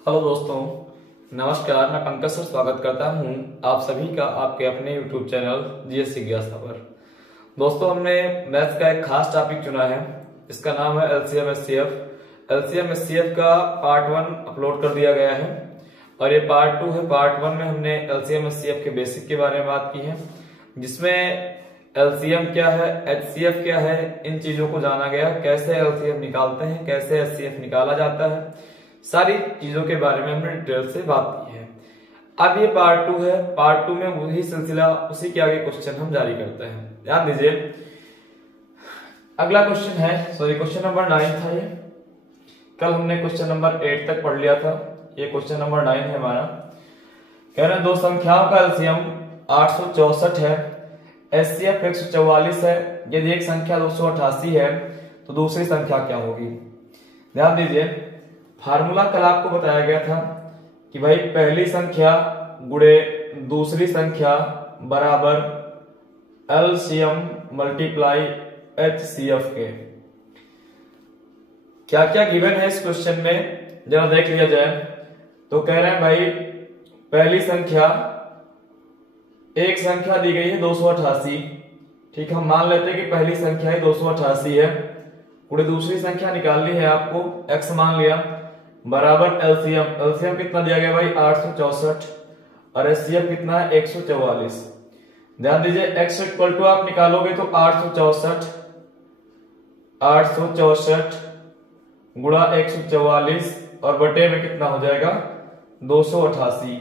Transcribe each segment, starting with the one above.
Hello दोस्तों, नमस्कार। मैं पंकज सर स्वागत करता हूं आप सभी का आपके अपने यूट्यूब चैनल जीएस जिज्ञासा पर। दोस्तों, हमने मैथ्स का एक खास टॉपिक चुना है। इसका नाम है एलसीएम एचसीएफ। एलसीएम एचसीएफ का पार्ट 1 अपलोड कर दिया गया है और ये पार्ट 2 है। पार्ट 1 में हमने एलसीएम एचसीएफ के बेसिक के बारे में बात की है, जिसमें एलसीएम क्या है, एचसीएफ क्या है, इन चीजों को जाना गया। कैसे एलसीएम निकालते हैं, कैसे एचसीएफ निकाला जाता है, सारी चीजों के बारे में हमने डिटेल से बात की है। अब ये पार्ट 2 है। पार्ट 2 में वही सिलसिला, उसी के आगे क्वेश्चन हम जारी करते हैं। ध्यान दीजिए, अगला क्वेश्चन है, क्वेश्चन नंबर 9 था ये। कल हमने क्वेश्चन नंबर 8 तक पढ़ लिया था। ये क्वेश्चन नंबर 9 है हमारा। कह रहे हैं दो संख्याओं का एलसीएम 864 है, एचसीएफ 144 है। यदि एक संख्या 288 है तो दूसरी संख्या क्या होगी। ध्यान दीजिए, फार्मूला कल आपको बताया गया था कि भाई पहली संख्या गुणे दूसरी संख्या बराबर एलसीएम मल्टीप्लाई एचसीएफ के। क्या क्या गिवन है इस क्वेश्चन में जरा देख लिया जाए। तो कह रहे हैं भाई पहली संख्या, एक संख्या दी गई है 288। ठीक, हम मान लेते हैं कि पहली संख्या है 288 है। गुणे दूसरी संख्या निकालनी है आपको, x मान लिया, बराबर एलसीएम। एलसीएम कितना दिया गया भाई 864 और एचसीएफ कितना है 144। ध्यान दीजिए, x इक्वल टू आप निकालोगे तो 864 गुणा 144 और बटे में कितना हो जाएगा 288।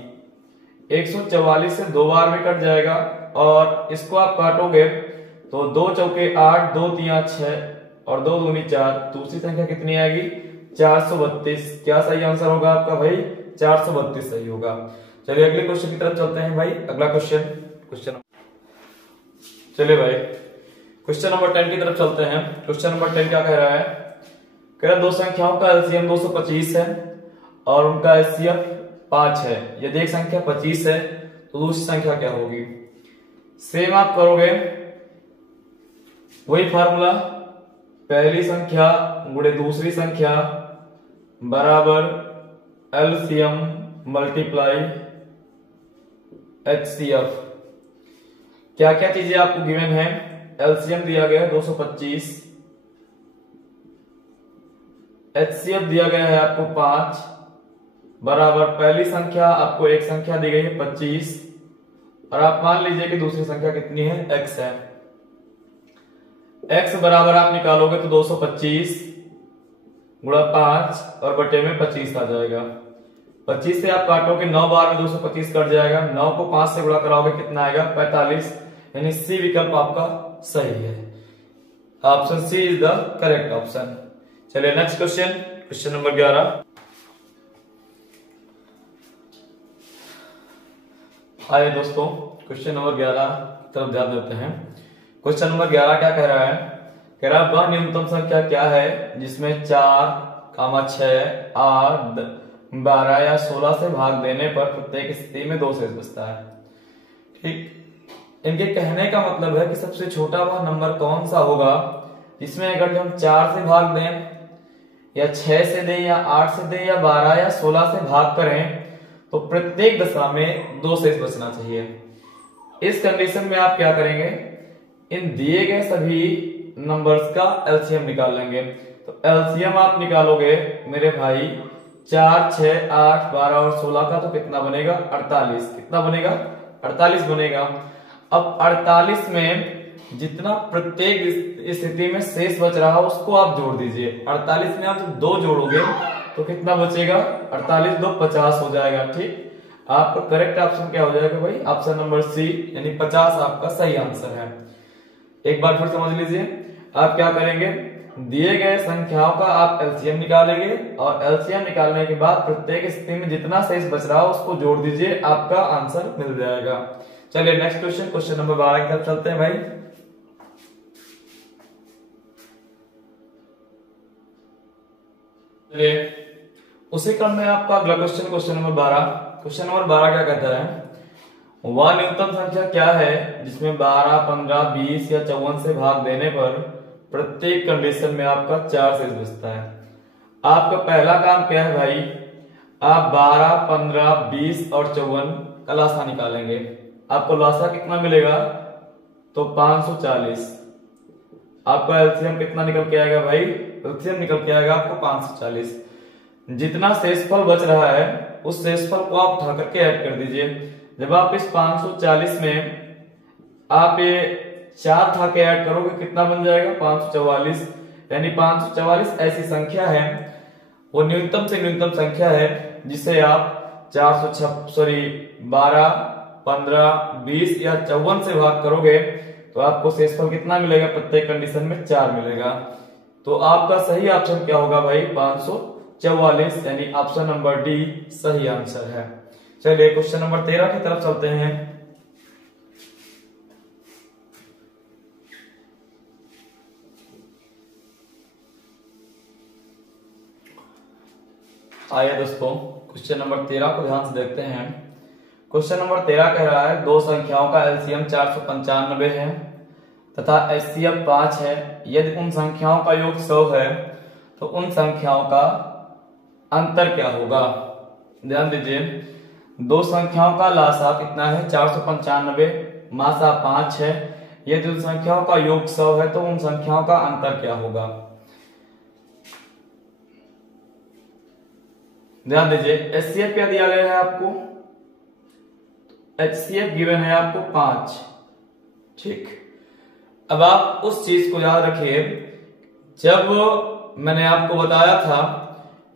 144 से 2 बार में कट जाएगा और इसको आप काटोगे तो 2 चौके 8, 2 तिया 6 और 2 दूनी 4। दूसरी संख्या कितनी आएगी 432। क्या सही आंसर होगा आपका भाई 432 सही होगा। चलिए अगले क्वेश्चन की तरफ चलते हैं भाई। अगला क्वेश्चन चलिए भाई क्वेश्चन नंबर 10 की तरफ चलते हैं। क्वेश्चन नंबर 10 क्या कह रहा है। कह रहा है दो संख्याओं का एलसीएम 225 है और उनका एचसीएफ 5 है। यदि एक संख्या 25 है तो दूसरी संख्या क्या होगी। सेम आप करोगे वही फार्मूला, पहली संख्या गुणे दूसरी संख्या बराबर एलसीएम मल्टीप्लाई एचसीएफ। क्या क्या चीजें आपको गिवन है। एलसीएम दिया गया है 225, एचसीएफ दिया गया है आपको 5, बराबर पहली संख्या आपको एक संख्या दी गई है 25 और आप मान लीजिए कि दूसरी संख्या कितनी है x है। x बराबर आप निकालोगे तो 225 गुणा 5 और बटे में 25 आ जाएगा। 25 से आप काटोगे 9 बार में 225 कट जाएगा। 9 को 5 से गुणा कराओगे कितना आएगा 45। यानी सी विकल्प आपका सही है। Option C is the correct option. चलिए नेक्स्ट क्वेश्चन, क्वेश्चन नंबर 11। आइए दोस्तों क्वेश्चन नंबर 11 तरफ ध्यान देते हैं। क्वेश्चन नंबर 11 क्या कह रहा है। कह रहा है वह न्यूनतम संख्या क्या है जिसमें 4, 6, 8, 12 या 16 से भाग देने पर प्रत्येक स्थिति में 2 शेष बचता है। ठीक, इनके कहने का मतलब है कि सबसे छोटा वह नंबर कौन सा होगा जिसमें अगर हम 4 से भाग दें या 6 से दें या 8 से दें या 12 या 16 से भाग करें तो प्रत्येक दशा में 2 शेष बचना चाहिए। इस कंडीशन में आप क्या करेंगे, इन दिए गए सभी नंबर्स का एलसीएम निकाल लेंगे। तो एलसीएम आप निकालोगे मेरे भाई 4, 6, 8, 12 और 16 का तो कितना बनेगा 48। कितना बनेगा 48 बनेगा। अब 48 में जितना प्रत्येक स्थिति में शेष बच रहा उसको आप जोड़ दीजिए। 48 में आप 2 जोड़ोगे तो कितना बचेगा 48 2 50 हो जाएगा। ठीक, आपका करेक्ट ऑप्शन क्या हो जाएगा भाई ऑप्शन नंबर सी, यानी 50 आपका सही आंसर है। एक बार फिर समझ लीजिए, आप क्या करेंगे, दिए गए संख्याओं का आप एलसीएम निकालेंगे और एलसीएम निकालने के बाद प्रत्येक स्थिति में जितना शेष बच रहा उसको जोड़ दीजिए, आपका आंसर मिल जाएगा। चलिए नेक्स्ट क्वेश्चन, क्वेश्चन नंबर 12 की तरफ चलते हैं भाई। चलिए उसी क्रम में आपका अगला question, question number 12। Question number 12 क्या कहता है, वह न्यूनतम संख्या क्या है जिसमें 12, 15, 20 या 54 से भाग देने पर प्रत्येक कंडीशन में आपका 4 शेष बचता है। आपका पहला काम क्या है भाई, आप 12, 15, 20 और 54 का लासा निकालेंगे, आपको लासा कितना मिलेगा? तो 540। आपका एलसीएम कितना निकल के आएगा भाई? एलसीएम निकल के आएगा आपको 540। जितना शेषफल बच रहा है उस शेषफल को आप उठा करके ऐड कर दीजिए। जब आप इस 540 में आप ये 4 उठा के ऐड करोगे कितना बन जाएगा? 544। यानी 544 ऐसी संख्या है, वो न्यूनतम से न्यूनतम संख्या है जिसे आप 12, 15, 20 या 54 से भाग करोगे तो आपको शेषफल कितना मिलेगा? प्रत्येक कंडीशन में 4 मिलेगा। तो आपका सही ऑप्शन क्या होगा भाई? 544, यानी ऑप्शन नंबर डी सही आंसर है। चलिए क्वेश्चन नंबर 13 की तरफ चलते हैं। आइए दोस्तों क्वेश्चन नंबर 13 को ध्यान से देखते हैं। क्वेश्चन नंबर 13 कह रहा है दो संख्याओं का एलसीएम 495 है तथा एचसीएफ 5 है। यदि उन संख्याओं का योग 100 है तो उन संख्याओं का अंतर क्या होगा? ध्यान दीजिए, दो संख्याओं का लासा कितना है? 495, मासा 5 है। यदि उन संख्याओं का योग 100 है तो उन संख्याओं का अंतर क्या होगा? ध्यान दीजिए, एचसीएफ क्या दिया गया है आपको? एचसीएफ गिवन है आपको 5। ठीक, अब आप उस चीज को याद रखिए, जब मैंने आपको बताया था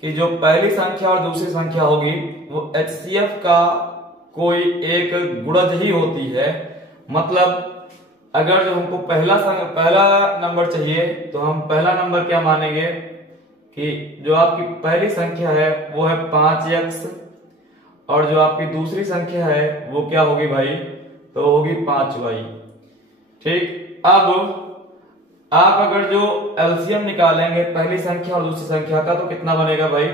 कि जो पहली संख्या और दूसरी संख्या होगी वो एचसीएफ का कोई एक गुणज ही होती है। मतलब अगर जो हमको पहला नंबर चाहिए तो हम पहला नंबर क्या मानेंगे कि जो आपकी पहली संख्या है वो है 5x और जो आपकी दूसरी संख्या है वो क्या होगी भाई? तो होगी 5y। ठीक, अब आप अगर जो एलसीएम निकालेंगे पहली संख्या और दूसरी संख्या का तो कितना बनेगा भाई?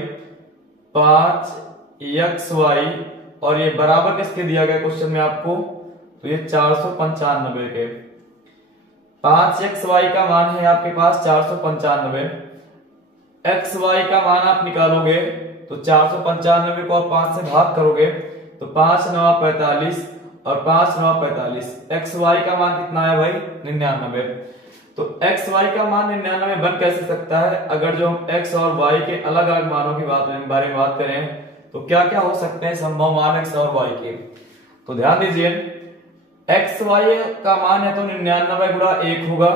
5xy, और ये बराबर किसके दिया गया क्वेश्चन में आपको? तो ये 495 के। 5xy का मान है आपके पास 495, xy का मान आप निकालोगे तो 495 को आप 5 से भाग करोगे तो 5 9 45 और 5 9 45। xy का मान कितना है भाई? 99। तो xy का मान 99 बन कैसे सकता है? अगर जो हम x और y के अलग अलग मानों की बारे में बात करें तो क्या क्या हो सकते हैं संभव मान x और y के? तो ध्यान दीजिए, xy का मान है तो 99 गुणा 1 होगा,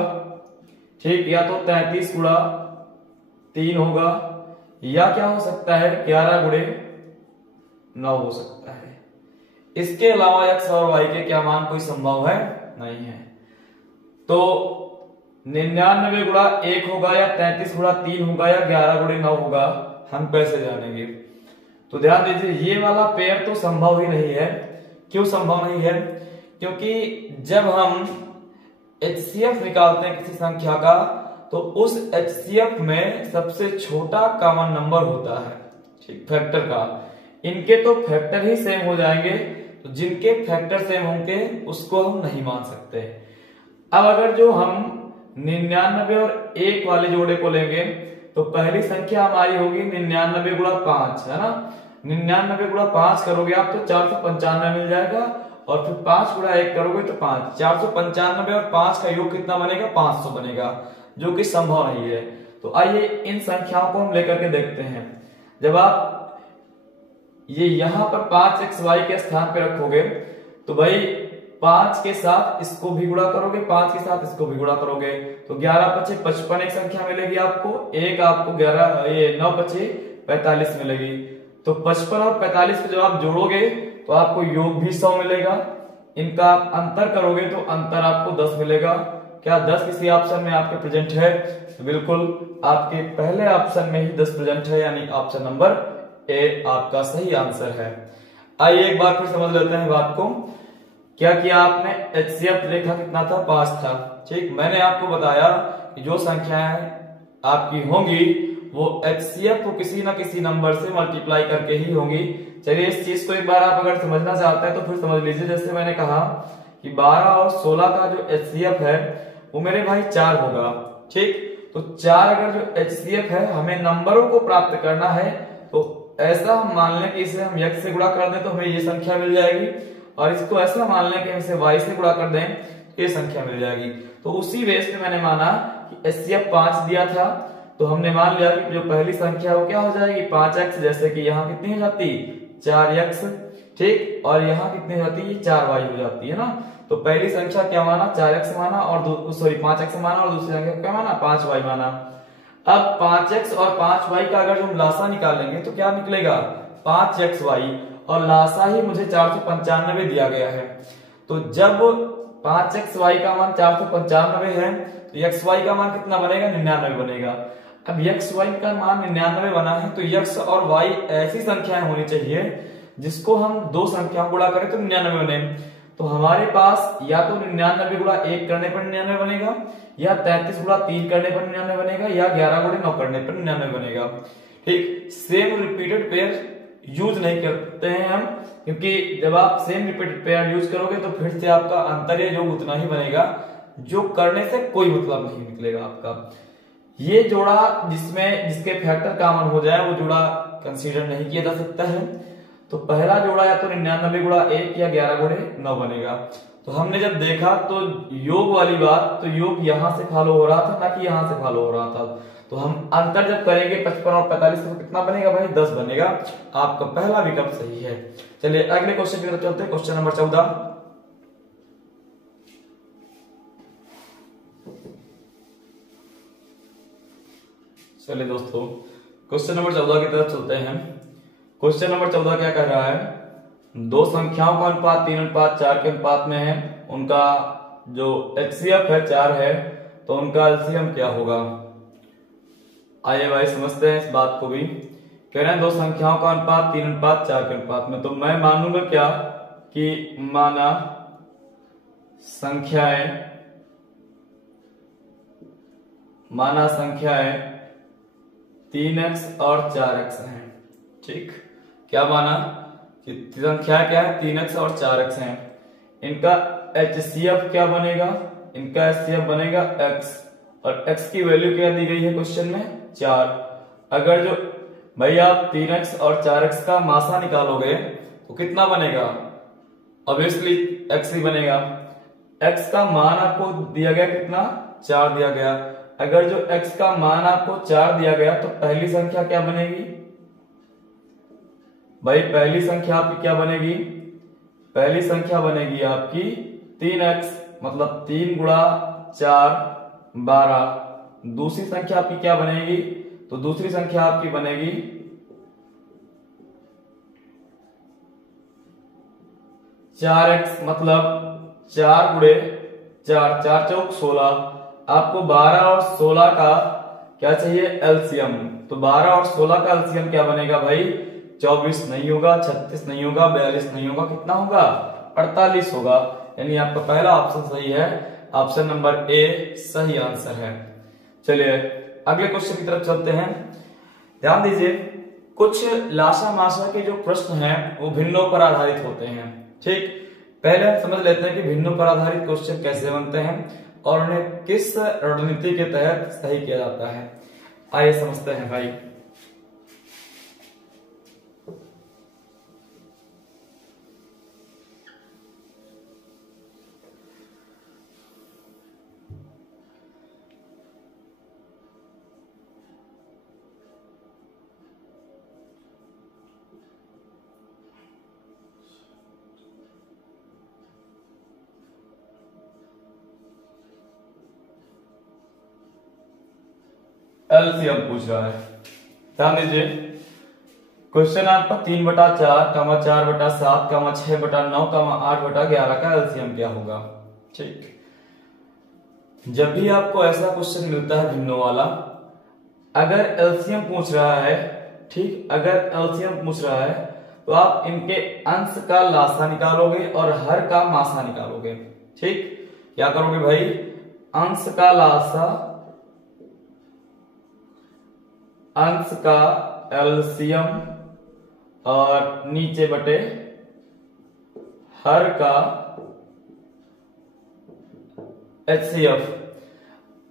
ठीक, या तो 33 गुणा 3 होगा, या क्या हो सकता है 11 गुणे 9 हो सकता है। इसके अलावा x और y के क्या मान कोई संभव है? नहीं है। तो 99 गुणा 1 होगा या 33 गुणा 3 होगा या 11 गुणे 9 होगा, हम कैसे जानेंगे? तो ध्यान दीजिए, ये वाला पेयर तो संभव ही नहीं है। क्यों संभव नहीं है? क्योंकि जब हम एचसीएफ निकालते हैं किसी संख्या का तो उस एचसीएफ में सबसे छोटा कॉमन नंबर होता है, ठीक, फैक्टर का। इनके तो फैक्टर ही सेम हो जाएंगे, तो जिनके फैक्टर सेम होंगे उसको हम नहीं मान सकते। अब अगर जो हम 99 और 1 वाले जोड़े को लेंगे तो पहली संख्या हमारी होगी 99 गुणा 5, है ना। 99 गुणा 5 करोगे आप तो 495 मिल जाएगा, और फिर 5 गुणा 1 करोगे तो 5, 495 और 5 का योग कितना बनेगा? 500 बनेगा, जो कि संभव नहीं है। तो आइए इन संख्याओं को हम लेकर के देखते हैं। जब आप ये यहां पर 5xy के स्थान पे रखोगे तो भाई 5 के साथ इसको भी गुणा करोगे, 5 के साथ इसको भी गुणा करोगे तो 11 पचे 55 एक संख्या मिलेगी आपको, एक आपको 9 पचे 45 मिलेगी। तो 55 और 45 को जब आप जोड़ोगे तो आपको योग भी 100 मिलेगा। इनका आप अंतर करोगे तो अंतर आपको 10 मिलेगा। क्या 10 किसी ऑप्शन में आपके प्रेजेंट है? तो बिल्कुल आपके पहले ऑप्शन में ही 10 प्रेजेंट है, यानी ऑप्शन नंबर ए आपका सही आंसर है। आइए एक बार फिर समझ लेते हैं बात को। क्या किया आपने? एचसीएफ रेखा कितना था? 5 था, ठीक। मैंने आपको बताया कि जो संख्याएं आपकी होंगी वो एचसीएफ को किसी ना किसी नंबर से मल्टीप्लाई करके ही होंगी। चलिए इस चीज को एक बार आप अगर समझना चाहते हैं तो फिर समझ लीजिए। जैसे मैंने कहा कि 12 और 16 का जो एचसीएफ है वो मेरे भाई 4 होगा, ठीक। तो 4 अगर जो एचसीएफ है, हमें नंबरों को प्राप्त करना है तो ऐसा हम मान लें कि इसे हम x से गुणा कर दें तो हमें ये संख्या मिल जाएगी, और इसको ऐसा मान लें कि हम इसे y से गुणा कर दें तो ये संख्या मिल जाएगी। तो उसी बेस पे मैंने माना कि HCF 5 दिया था, तो हमने मान लिया कि जो पहली संख्या है वो क्या हो जाएगी 5x, जैसे कि यहाँ कितनी हो जाती 4x, ठीक, और यहाँ कितनी हो जाती है 4y हो जाती है ना। तो पहली संख्या क्या माना 4x माना, और सॉरी 5x माना, और दूसरी संख्या क्या माना 5y माना। अब 5x और 5y का अगर हम लासा निकालेंगे तो क्या निकलेगा 5xy, और लासा ही मुझे 495 दिया गया है। तो जब 5xy का मान 495 है तो xy का मान कितना बनेगा 99 बनेगा। अब xy का मान 99 बना है तो x और y ऐसी संख्याएं होनी चाहिए जिसको हम दो संख्याओं गुणा करें तो 99 बने। तो हमारे पास या तो 99 गुणा 1 करने पर 99 बनेगा, या 33 गुणा 3 करने पर 99 बनेगा, या 11 गुणा 9 करने पर 99 बनेगा। ठीक, सेम रिपीटेड पेयर यूज नहीं करते हैं हम, क्योंकि जब आप सेम रिपीटेड पेयर यूज करोगे तो फिर से आपका अंतर्य योग उतना ही बनेगा, जो करने से कोई मतलब नहीं निकलेगा आपका। ये जोड़ा जिसके फैक्टर कॉमन हो जाए वो जोड़ा कंसीडर नहीं किया जा सकता है। तो पहला जोड़ा या तो 99 गुणा 1 या 11 गुणे 9 बनेगा। तो हमने जब देखा तो योग वाली बात, तो योग यहां से फॉलो हो रहा था ना कि यहां से फॉलो हो रहा था। तो हम अंतर जब करेंगे 55 और 45 तो कितना बनेगा भाई 10 बनेगा। आपका पहला विकल्प सही है। चलिए अगले क्वेश्चन की तरफ चलते हैं, क्वेश्चन नंबर 14। चलिए दोस्तों क्वेश्चन नंबर 14 की तरफ चलते हैं। क्वेश्चन नंबर 14 क्या कह रहा है, दो संख्याओं का अनुपात 3:4 के अनुपात में है, उनका जो HCF है 4 है, तो उनका LCM क्या होगा। आइए भाई समझते हैं इस बात को भी। कह रहे हैं दो संख्याओं का अनुपात 3:4 के अनुपात में, तो मैं मानूंगा क्या कि माना संख्याएं 3x और 4x हैं। ठीक, क्या माना कि संख्या क्या है 3x और 4x हैं। इनका HCF क्या बनेगा, इनका HCF बनेगा x, और x की वैल्यू क्या दी गई है क्वेश्चन में 4। अगर जो भाई आप 3x और 4x का मासा निकालोगे तो कितना बनेगा, ऑब्वियसली x ही बनेगा। x का मान आपको दिया गया कितना 4 दिया गया। अगर जो x का मान आपको 4 दिया गया तो पहली संख्या क्या बनेगी भाई, पहली संख्या आपकी क्या बनेगी, पहली संख्या बनेगी आपकी 3x, मतलब 3 गुणा 4 12। दूसरी संख्या आपकी क्या बनेगी, तो दूसरी संख्या आपकी बनेगी 4x, मतलब 4 गुणे 4, 4 चौक 16। आपको 12 और 16 का क्या चाहिए एलसीएम, तो 12 और 16 का एलसीएम क्या बनेगा भाई 24 नहीं होगा, 36 नहीं होगा, 42 नहीं होगा, कितना होगा 48 होगा। यानी आपका पहला ऑप्शन सही है, ऑप्शन नंबर ए सही आंसर है। चलिए अगले क्वेश्चन की तरफ चलते हैं। ध्यान दीजिए, कुछ लासा मासा के जो प्रश्न हैं वो भिन्नों पर आधारित होते हैं। ठीक, पहले हम समझ लेते हैं कि भिन्नों पर आधारित क्वेश्चन कैसे बनते हैं और उन्हें किस रणनीति के तहत सही किया जाता है। आइए समझते हैं भाई। एलसीएम पूछ रहा है, ध्यान दीजिए। क्वेश्चन आपका 3/4, 4/7, 6/9, 8/11 का एलसीएम क्या होगा। ठीक, जब भी आपको ऐसा क्वेश्चन मिलता है भिन्नों वाला, अगर एलसीएम पूछ रहा है, ठीक, अगर एलसीएम पूछ रहा है तो आप इनके अंश का लासा निकालोगे और हर का मासा निकालोगे। ठीक, क्या करोगे भाई, अंश का लासा, अंश का एलसीएम और नीचे बटे हर का एचसीएफ।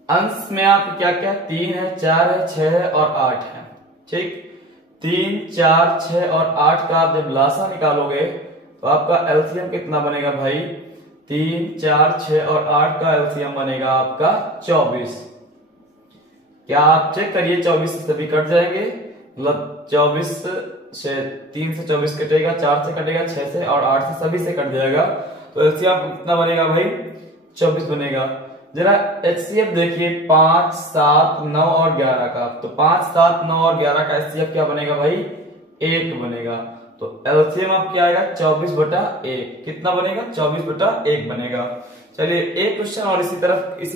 अंश में आप क्या क्या 3 है, 4 है, 6 है और 8 है। ठीक, 3, 4, 6 और 8 का आप जब लासा निकालोगे तो आपका एलसीएम कितना बनेगा भाई? 3, 4, 6 और 8 का एलसीएम बनेगा आपका 24। क्या आप चेक करिए, 24 से सभी कट जाएंगे, मतलब 24 से 3 से 24 कटेगा, 4 से कटेगा, 6 से और 8 से सभी से कट जाएगा, तो एलसीएम कितना बनेगा भाई? 24 बनेगा। जरा एचसीएफ देखिए 5, 7, 9 और 11 का, तो 5, 7, 9 और 11 का एचसीएफ क्या बनेगा भाई? 1 बनेगा। तो एलसीएम अब क्या आएगा? 24/1। कितना बनेगा? 24/1 बनेगा। चलिए एक क्वेश्चन और इसी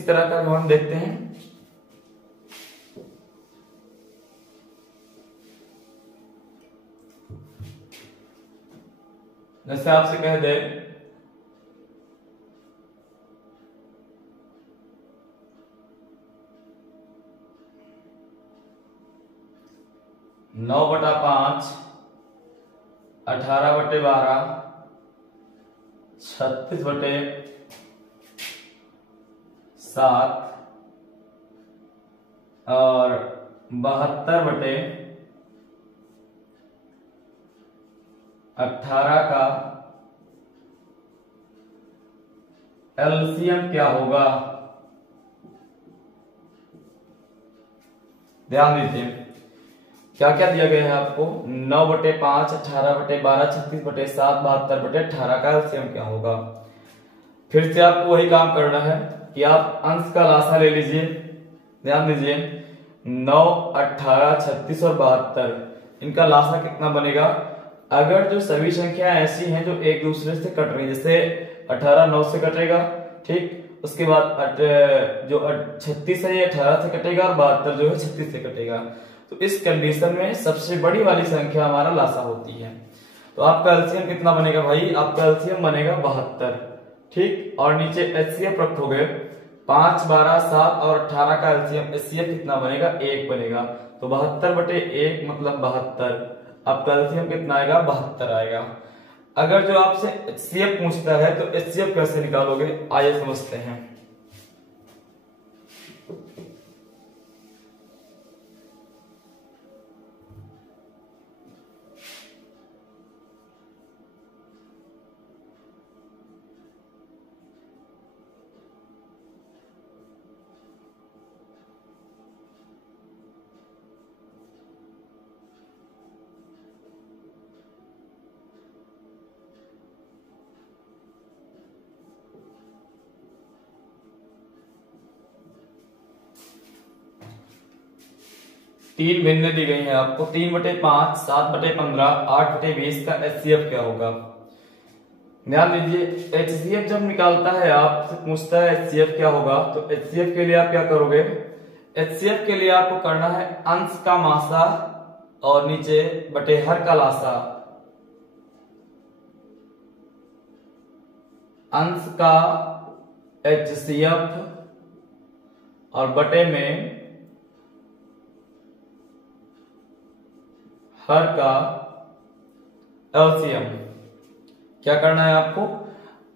तरह का हम देखते हैं। जैसे आपसे कह दे 9/5, 18/12, 36/7 और 72/18 का एलसीएम क्या होगा? ध्यान दीजिए क्या क्या दिया गया है आपको। 9/5, 18/12, 36/7, 72/18 का एलसीएम क्या होगा? फिर से आपको वही काम करना है कि आप अंश का लासा ले लीजिए। ध्यान दीजिए 9, 18, 36 और 72, इनका लासा कितना बनेगा? अगर जो सभी संख्या ऐसी हैं जो एक दूसरे से कट रही है, जैसे 18 9 से कटेगा, ठीक, उसके बाद जो 36 है ये 18 से कटेगा और 72 जो है 36 से कटेगा, तो इस कंडीशन में सबसे बड़ी वाली संख्या हमारा लासा होती है। तो आपका एलसीएम कितना बनेगा भाई? आपका एलसीएम बनेगा 72, ठीक, और नीचे एचसीएफ रखोगे 5, 12, 7 और 18 का एलसीएम एचसीएफ कितना बनेगा? 1 बनेगा। तो 72/1 मतलब 72। आपका एलसीएम कितना आएगा? 72 आएगा। अगर जो आपसे एचसीएफ पूछता है तो एचसीएफ कैसे निकालोगे, आइए समझते हैं। तीन भिन्न दी गई है आपको। 3/5, 7/15, 8/20 का एचसीएफ क्या होगा? ध्यान दीजिए एचसीएफ जब निकालता है आपसे पूछता है एचसीएफ क्या होगा, तो एचसीएफ के लिए आप क्या करोगे? एचसीएफ के लिए आपको करना है अंश का मासा और नीचे बटे हर का लासा। अंश का एचसीएफ और बटे में हर का एलसीएम। क्या करना है आपको?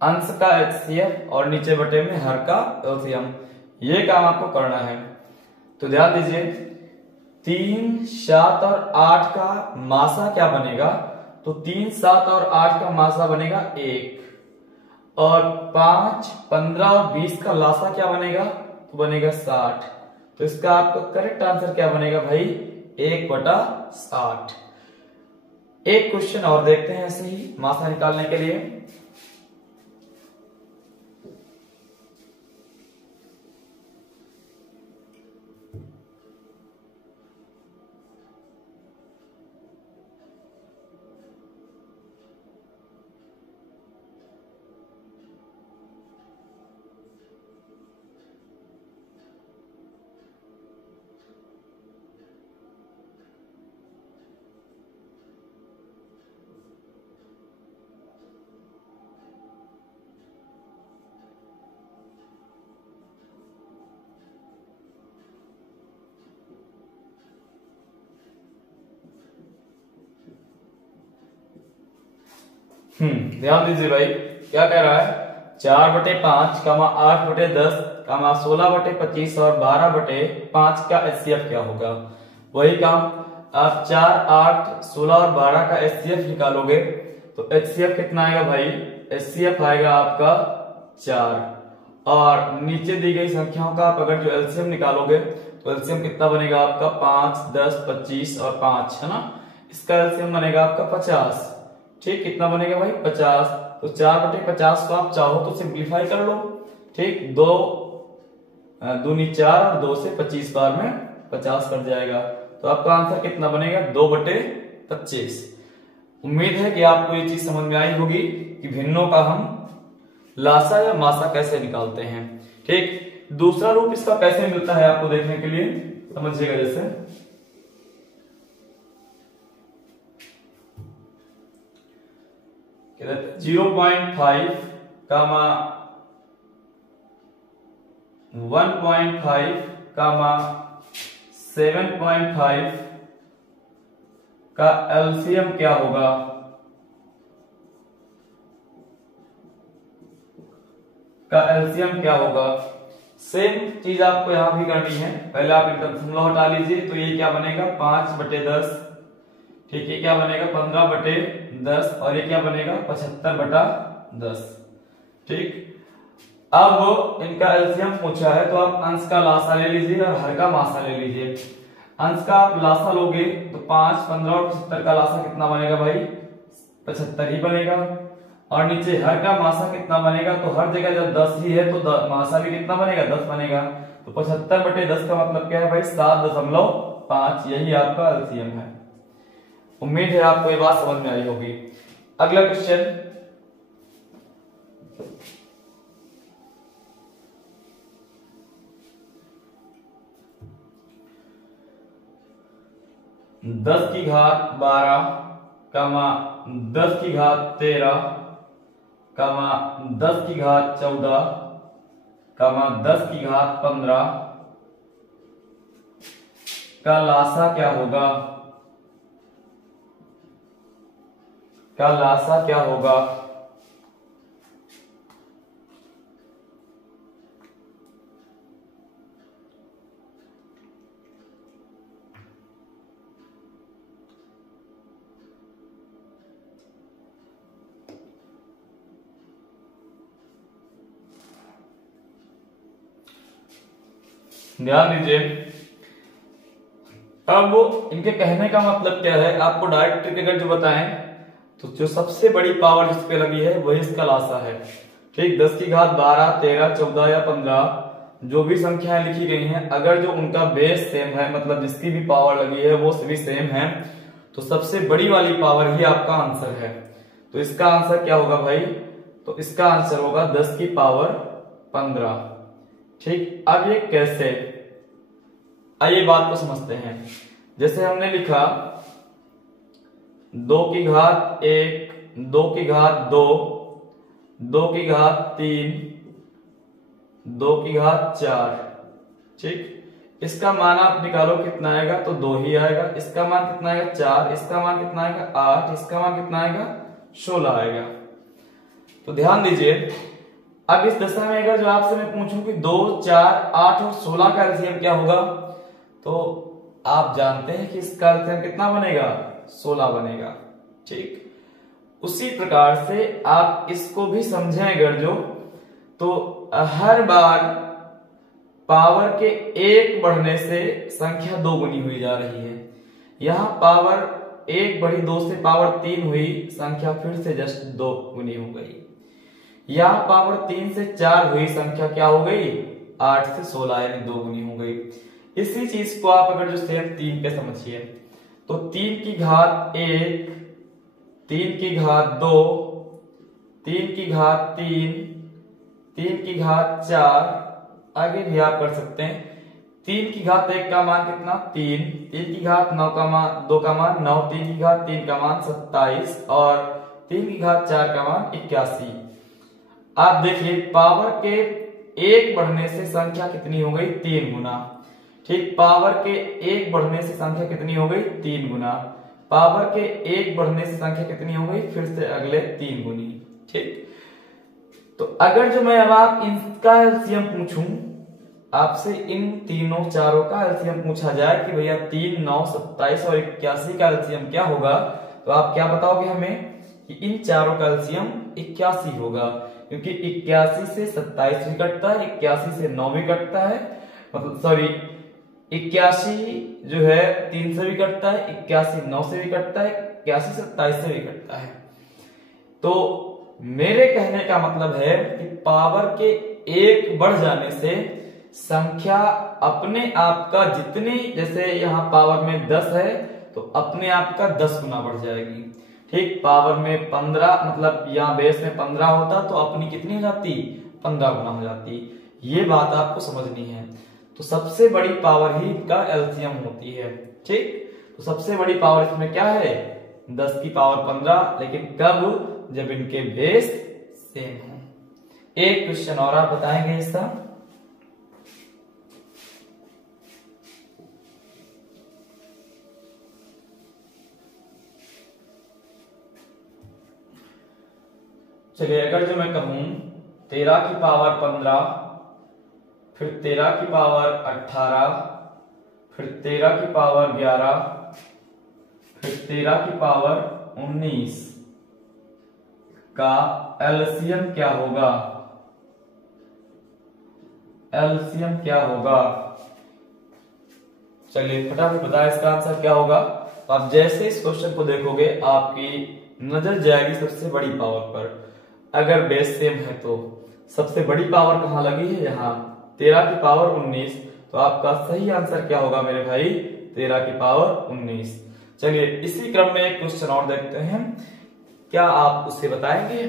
अंश का एचसीएफ और नीचे बटे में हर का एलसीएम, ये काम आपको करना है। तो ध्यान दीजिए 3, 7 और 8 का मासा क्या बनेगा? तो 3, 7 और 8 का मासा बनेगा 1, और 5, 15 और 20 का लासा क्या बनेगा? तो बनेगा 60। तो इसका आपका करेक्ट आंसर क्या बनेगा भाई? 1/60। एक क्वेश्चन और देखते हैं ऐसे ही मासा निकालने के लिए। ध्यान दीजिए भाई क्या कह रहा है? 4/5, 8/10, 16/25 और 12/5 का एचसीएफ क्या होगा? वही काम आप 4, 8, 16 और 12 का HCF निकालोगे तो HCF कितना आएगा भाई? HCF आएगा आपका 4। और नीचे दी गई संख्याओं का आप अगर जो LCM निकालोगे तो LCM कितना बनेगा आपका? 5, 10, 25 और 5 है ना। इसका LCM बनेगा आपका 50। ठीक, कितना बनेगा भाई? 50। तो 4/50 को आप चाहो तो सिंप्लीफाई कर लो। ठीक, 2 दूनी 4 और 2 से 25 बार में 50 कट जाएगा। तो आपका आंसर कितना बनेगा? 2/25। उम्मीद है कि आपको ये चीज समझ में आई होगी कि भिन्नों का हम लासा या मासा कैसे निकालते हैं। ठीक, दूसरा रूप इसका कैसे मिलता है आपको देखने के लिए समझिएगा। जैसे 0.5, 1.5, 7.5 का LCM क्या होगा? सेम चीज आपको यहां भी करनी है। पहले आप इनका दशमलव हटा लीजिए तो ये क्या बनेगा? 5/10। ठीक है, क्या बनेगा? 15/10 और ये क्या बनेगा? 75/10। ठीक, अब इनका LCM पूछा है तो आप अंश का लासा ले लीजिए और हर का मासा ले लीजिए। अंश का आप लासा लोगे तो 5, 15 और 75 का लासा कितना बनेगा भाई? 75 ही बनेगा। और नीचे हर का मासा कितना बनेगा? तो हर जगह जब 10 ही है तो मासा भी कितना बनेगा? 10 बनेगा। तो 75/10 का मतलब क्या है भाई? 7.5। यही आपका LCM है। उम्मीद है आपको ये बात समझ में आई होगी। अगला क्वेश्चन, दस की घात 12, 10 की घात 13, 10 की घात 14, 10 की घात 15 का लासा क्या होगा? ध्यान दीजिए। अब इनके कहने का मतलब क्या है? आपको डायरेक्ट अगर जो बताएं तो जो सबसे बड़ी पावर जिस पे लगी है वही इसका लासा है। ठीक, 10 की घात 12, 13, 14 या 15 जो भी संख्याएं लिखी गई हैं, अगर जो उनका बेस सेम है, मतलब जिसकी भी पावर लगी है वो सभी सेम है, तो सबसे बड़ी वाली पावर ही आपका आंसर है। तो इसका आंसर क्या होगा भाई? तो इसका आंसर होगा 10 की पावर 15। ठीक, अब ये कैसे? आइए बात को समझते हैं। जैसे हमने लिखा 2 की घात 1, 2 की घात 2, 2 की घात 3, 2 की घात 4। ठीक, इसका मान आप निकालो कितना आएगा? तो 2 ही आएगा। इसका मान कितना आएगा? 4। इसका मान कितना आएगा? 8। इसका मान कितना आएगा? 16 आएगा। तो ध्यान दीजिए, अब इस दशा में अगर जो आपसे मैं पूछूं कि 2, 4, 8 और 16 का एलसीएम क्या होगा, तो आप जानते हैं कि इसका एलसीएम कितना बनेगा? 16 बनेगा। ठीक, उसी प्रकार से आप इसको भी समझें अगर जो, तो हर बार पावर के 1 बढ़ने से संख्या 2 गुनी हुई जा रही है। यहां पावर 1 बढ़ी 2 से पावर 3 हुई, संख्या फिर से जस्ट 2 गुनी हो गई। यहां पावर 3 से 4 हुई, संख्या क्या हो गई? 8 से 16 यानी 2 गुनी हो गई। इसी चीज को आप अगर जो सेम 3 पे समझिए, तो 3 की घात 1, 3 की घात 2, 3 की घात 3, 3 की घात 4, आगे भी आप कर सकते हैं। 3 की घात 1 का मान कितना? 3, 3 की घात 9 का मान 2 का मान 9, 3 की घात 3 का मान 27 और 3 की घात 4 का मान 81। आप देखिए पावर के 1 बढ़ने से संख्या कितनी हो गई? 3 गुना। ठीक, पावर के 1 बढ़ने से संख्या कितनी हो गई? 3 गुना। पावर के 1 बढ़ने से संख्या कितनी हो गई? फिर से अगले 3 गुनी। ठीक, तो अगर जो मैं अब आप इनका एलसीएम पूछूं आपसे इन तीनों चारों का एलसीएम पूछा जाए कि भैया 3, 9, 27 और 81 का एलसीएम क्या होगा, तो आप क्या बताओगे हमें कि इन चारों का एलसीएम 81 होगा, क्योंकि 81 से 27 भी कटता है, 81 से 9 भी कटता है, मतलब सॉरी 81 जो है 3 से भी कटता है, 81 9 से भी कटता है, 81 27 से भी कटता है। तो मेरे कहने का मतलब है कि पावर के एक बढ़ जाने से संख्या अपने आप का जितनी, जैसे यहाँ पावर में 10 है तो अपने आप का 10 गुना बढ़ जाएगी। ठीक, पावर में 15 मतलब यहाँ बेस में 15 होता तो अपनी कितनी हो जाती, 15 गुना हो जाती। ये बात आपको समझनी है। तो सबसे बड़ी पावर ही का एलसीएम होती है। ठीक, तो सबसे बड़ी पावर इसमें क्या है, 10 की पावर 15, लेकिन कब, जब इनके बेस सेम हो। एक क्वेश्चन और आप बताएंगे इसका। चलिए, अगर जो मैं कहूं 13 की पावर 15, फिर 13 की पावर 18, फिर 13 की पावर 11, फिर 13 की पावर 19 का एलसीएम क्या होगा, एलसीएम क्या होगा। चलिए फटाफट बताएं इसका आंसर क्या होगा। तो आप जैसे इस क्वेश्चन को देखोगे आपकी नजर जाएगी सबसे बड़ी पावर पर। अगर बेस सेम है तो सबसे बड़ी पावर कहां लगी है, यहाँ 13 की पावर 19। तो आपका सही आंसर क्या होगा मेरे भाई, 13 की पावर 19। चलिए इसी क्रम में एक क्वेश्चन और देखते हैं, क्या आप उसे बताएंगे।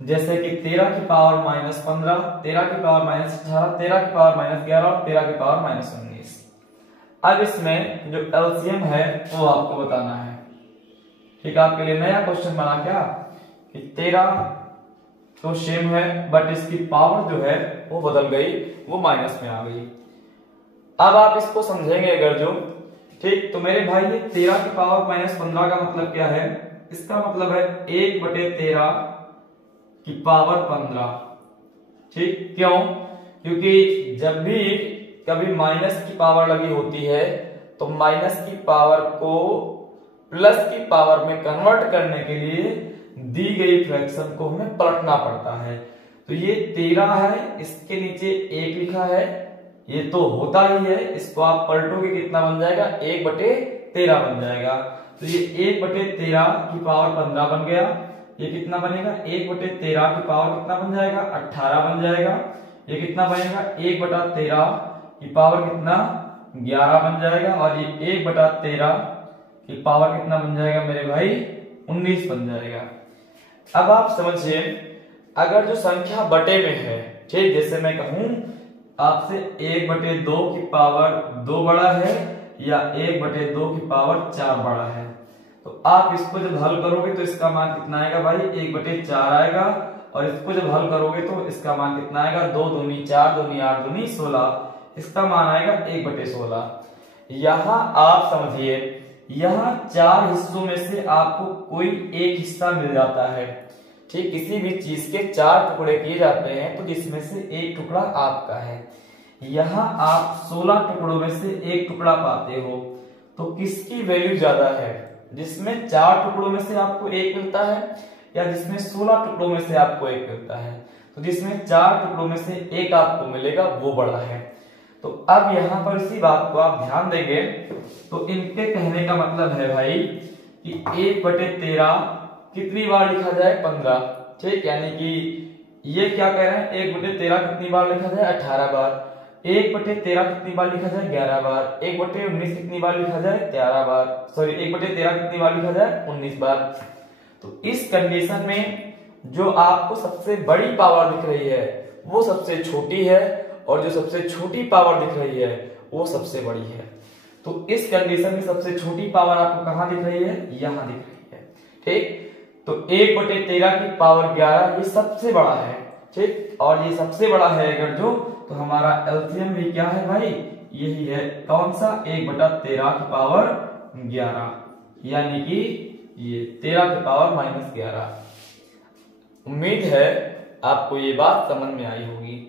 जैसे कि 13 की पावर -15, 13 की पावर -18, 13 की पावर -11 और 13 की पावर -19। अब इसमें जो एलसीएम है वो आपको बताना है। ठीक, आपके लिए नया क्वेश्चन बना क्या कि 13 तो सेम है बट इसकी पावर जो है वो बदल गई, वो माइनस में आ गई। अब आप इसको समझेंगे अगर जो, ठीक, तो मेरे भाई ये 13 की पावर -15 का मतलब क्या है, इसका मतलब है 1/13 की पावर 15। ठीक, क्यों, क्योंकि जब भी कभी माइनस की पावर लगी होती है तो माइनस की पावर को प्लस की पावर में कन्वर्ट करने के लिए दी गई फ्रैक्शन को हमें पलटना पड़ता है। तो ये 13 है, इसके नीचे 1 लिखा है, ये तो होता ही है, इसको आप पलटोगे कितना बन जाएगा, 1/13 बन जाएगा। तो ये 1/13 की पावर 15 बन गया। ये कितना बनेगा, 1/13 की पावर कितना बन जाएगा, 18 बन जाएगा। ये कितना बनेगा, 1/13 की पावर कितना, 11 बन जाएगा। और ये 1/13 की पावर कितना बन जाएगा मेरे भाई, 19 बन जाएगा। अब आप समझिए, अगर जो संख्या बटे में है, ठीक, जैसे मैं कहूं आपसे 1/2 की पावर 2 बड़ा है या 1/2 की पावर 4 बड़ा है, तो आप इसको जब हल करोगे तो इसका मान कितना आएगा भाई, 1/4 आएगा। और इसको जब हल करोगे तो इसका मान कितना आएगा, 2 दूनी 4, दूनी 8, दूनी 16, इसका मान आएगा 1/16। यहां आप समझिए, यहाँ 4 हिस्सों में से आपको कोई एक हिस्सा मिल जाता है। ठीक, किसी भी चीज के 4 टुकड़े किए जाते हैं तो जिसमें से एक टुकड़ा आपका है। यहाँ आप 16 टुकड़ों में से एक टुकड़ा पाते हो, तो किसकी वैल्यू ज्यादा है, जिसमें 4 टुकड़ों में से आपको एक मिलता है या जिसमें 16 टुकड़ों में से आपको एक मिलता है। तो जिसमें 4 टुकड़ों में से एक आपको मिलेगा वो बड़ा है। तो अब यहाँ पर इसी बात को आप ध्यान देंगे तो इनके कहने का मतलब है भाई कि 1/13 कितनी बार लिखा जाए, 15। ठीक, यानी कि ये क्या कह रहे हैं, 1/13 कितनी बार लिखा जाए, 18 बार। 1/13 कितनी बार लिखा जाए, 11 बार। 1/19 कितनी बार लिखा जाए, 13 बार। सॉरी 1/13 कितनी बार लिखा जाए, 19 बार। तो इस कंडीशन में जो आपको सबसे बड़ी पावर दिख रही है वो सबसे छोटी है, और जो सबसे छोटी पावर दिख रही है वो सबसे बड़ी है। तो इस कंडीशन में सबसे छोटी पावर आपको कहां दिख रही है, यहां दिख रही है। ठीक, तो 1/13 की पावर 11 ये सबसे बड़ा है। ठीक, और ये सबसे बड़ा है अगर जो, तो हमारा एलसीएम भी क्या है भाई, यही है, कौन सा, 1/13 की पावर 11, यानी कि ये 13 की पावर -11। उम्मीद है आपको ये बात समझ में आई होगी।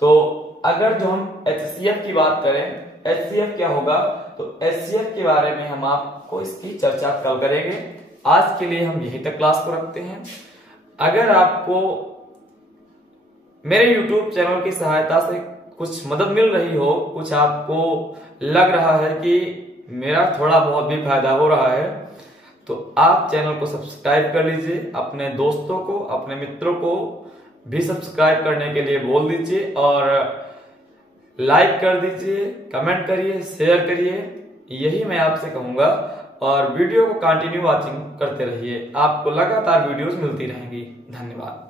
तो अगर जो हम HCF की बात करें, HCF क्या होगा, तो HCF के बारे में हम आपको इसकी चर्चा कल करेंगे। आज के लिए हम यहीं तक क्लास को रखते हैं। अगर आपको मेरे YouTube चैनल की सहायता से कुछ मदद मिल रही हो, कुछ आपको लग रहा है कि मेरा थोड़ा बहुत भी फायदा हो रहा है, तो आप चैनल को सब्सक्राइब कर लीजिए। अपने दोस्तों को, अपने मित्रों को भी सब्सक्राइब करने के लिए बोल दीजिए और लाइक कर दीजिए, कमेंट करिए, शेयर करिए, यही मैं आपसे कहूंगा। और वीडियो को कंटिन्यू वॉचिंग करते रहिए, आपको लगातार वीडियोस मिलती रहेंगी। धन्यवाद।